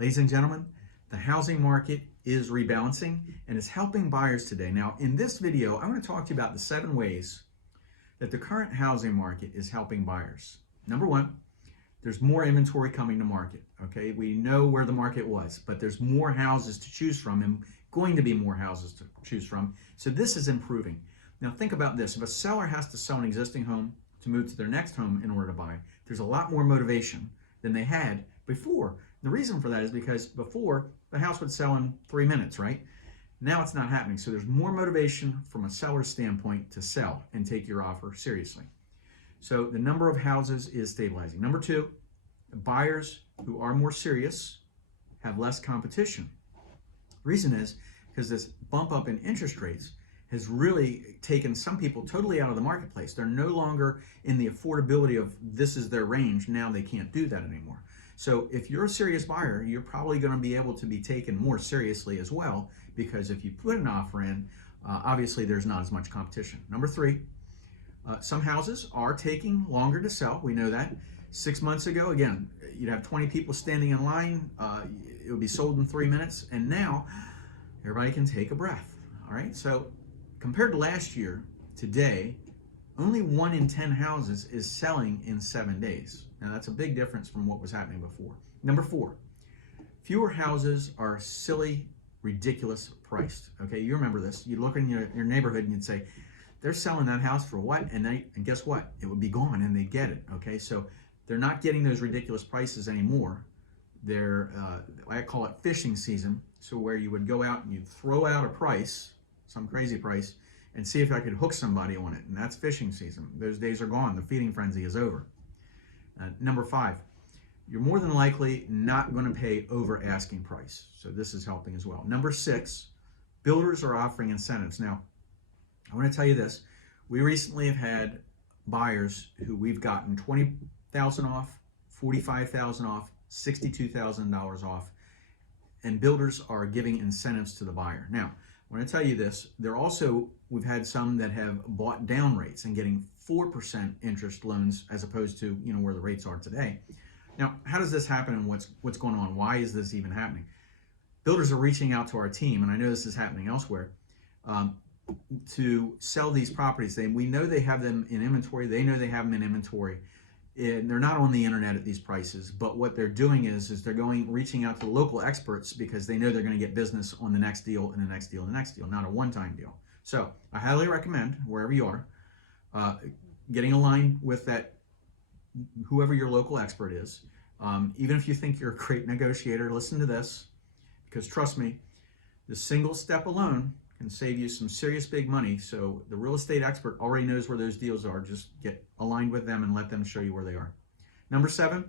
Ladies and gentlemen, the housing market is rebalancing and is helping buyers today. Now, in this video, I want to talk to you about the 7 ways that the current housing market is helping buyers. Number 1, there's more inventory coming to market. Okay, we know where the market was, but there's more houses to choose from and going to be more houses to choose from. So this is improving. Now think about this. If a seller has to sell an existing home to move to their next home in order to buy, there's a lot more motivation than they had before. The reason for that is because before the house would sell in 3 minutes, right? Now it's not happening. So there's more motivation from a seller's standpoint to sell and take your offer seriously. So the number of houses is stabilizing. Number 2, buyers who are more serious have less competition. The reason is because this bump up in interest rates has really taken some people totally out of the marketplace. They're no longer in the affordability of this is their range. Now they can't do that anymore. So if you're a serious buyer, you're probably going to be able to be taken more seriously as well, because if you put an offer in, obviously there's not as much competition. Number 3, some houses are taking longer to sell. We know that. 6 months ago, again, you'd have 20 people standing in line. It would be sold in 3 minutes. And now everybody can take a breath. All right. So compared to last year, today, only 1 in 10 houses is selling in 7 days. Now that's a big difference from what was happening before. Number 4, fewer houses are silly, ridiculous priced. Okay. You remember this. You look in your neighborhood and you'd say, they're selling that house for what? And guess what? It would be gone and they get it. Okay. So they're not getting those ridiculous prices anymore. They're, I call it fishing season. So where you would go out and you'd throw out a price, some crazy price, and see if I could hook somebody on it. And that's fishing season. Those days are gone. The feeding frenzy is over. Number 5, you're more than likely not going to pay over asking price. So this is helping as well. Number 6, builders are offering incentives. Now, I want to tell you this. We recently have had buyers who we've gotten $20,000 off, $45,000 off, $62,000 off, and builders are giving incentives to the buyer. Now, I want to tell you this. We've had some that have bought down rates and getting 4% interest loans as opposed to, where the rates are today. Now, how does this happen and what's going on? Why is this even happening? Builders are reaching out to our team, and I know this is happening elsewhere, to sell these properties. We know they have them in inventory. They know they have them in inventory. And they're not on the internet at these prices, but what they're doing is they're reaching out to local experts because they know they're going to get business on the next deal and the next deal and the next deal, not a one-time deal. So I highly recommend, wherever you are, getting aligned with whoever your local expert is. Even if you think you're a great negotiator, listen to this, because trust me, the single step alone can save you some serious big money. So the real estate expert already knows where those deals are. Just get aligned with them and let them show you where they are. Number 7,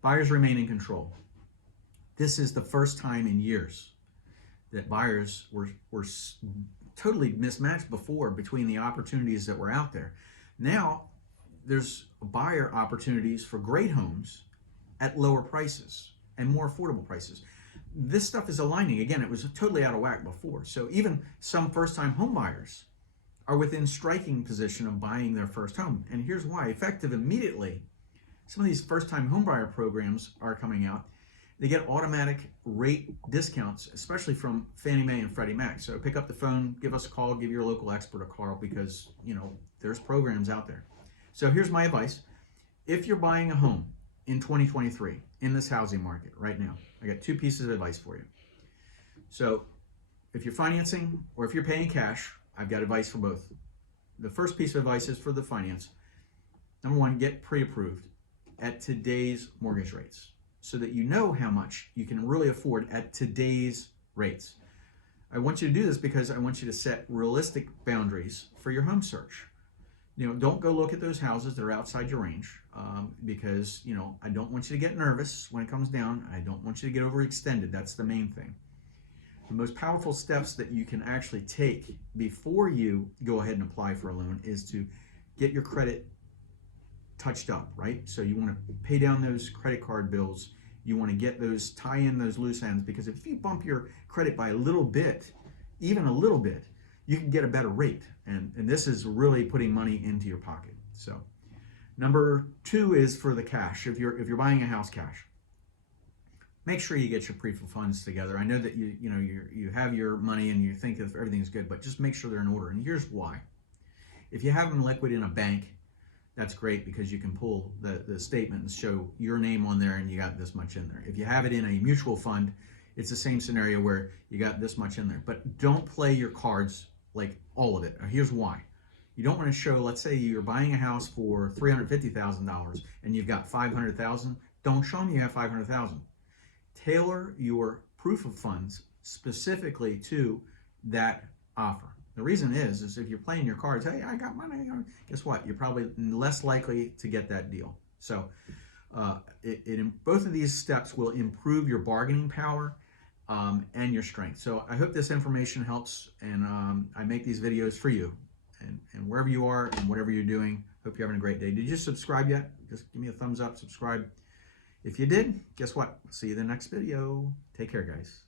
buyers remain in control. This is the first time in years that buyers were totally mismatched before between the opportunities that were out there. Now there's buyer opportunities for great homes at lower prices and more affordable prices. This stuff is aligning. Again, it was totally out of whack before. So even some first-time home buyers are within striking position of buying their first home. And here's why. Effective immediately, some of these first-time home buyer programs are coming out. They get automatic rate discounts, especially from Fannie Mae and Freddie Mac. So pick up the phone, give us a call, give your local expert a call, because there's programs out there. So here's my advice. If you're buying a home in 2023 in this housing market right now, I got 2 pieces of advice for you. So if you're financing or if you're paying cash, I've got advice for both. The first piece of advice is for the finance. Number 1, get pre-approved at today's mortgage rates so that you know how much you can really afford at today's rates. I want you to do this because I want you to set realistic boundaries for your home search. Don't go look at those houses that are outside your range, because, I don't want you to get nervous when it comes down. I don't want you to get overextended. That's the main thing. The most powerful steps that you can actually take before you go ahead and apply for a loan is to get your credit touched up, right? So you want to pay down those credit card bills. You want to tie in those loose ends, because if you bump your credit by a little bit, even a little bit, you can get a better rate. And this is really putting money into your pocket. So number 2 is for the cash. If you're buying a house cash, make sure you get your proof of funds together. I know that you have your money and you think if everything's good, but just make sure they're in order. And here's why. If you have them liquid in a bank, that's great because you can pull the statement and show your name on there and you got this much in there. If you have it in a mutual fund, it's the same scenario where you got this much in there. But don't play your cards like all of it. Here's why. You don't want to show, let's say you're buying a house for $350,000 and you've got $500,000. Don't show them you have $500,000. Tailor your proof of funds specifically to that offer. The reason is if you're playing your cards, hey, I got money, guess what? You're probably less likely to get that deal. So both of these steps will improve your bargaining power and your strength. So I hope this information helps, and I make these videos for you. And wherever you are and whatever you're doing, hope you're having a great day. Did you subscribe yet? Just give me a thumbs up, subscribe. If you did, guess what? See you in the next video. Take care, guys.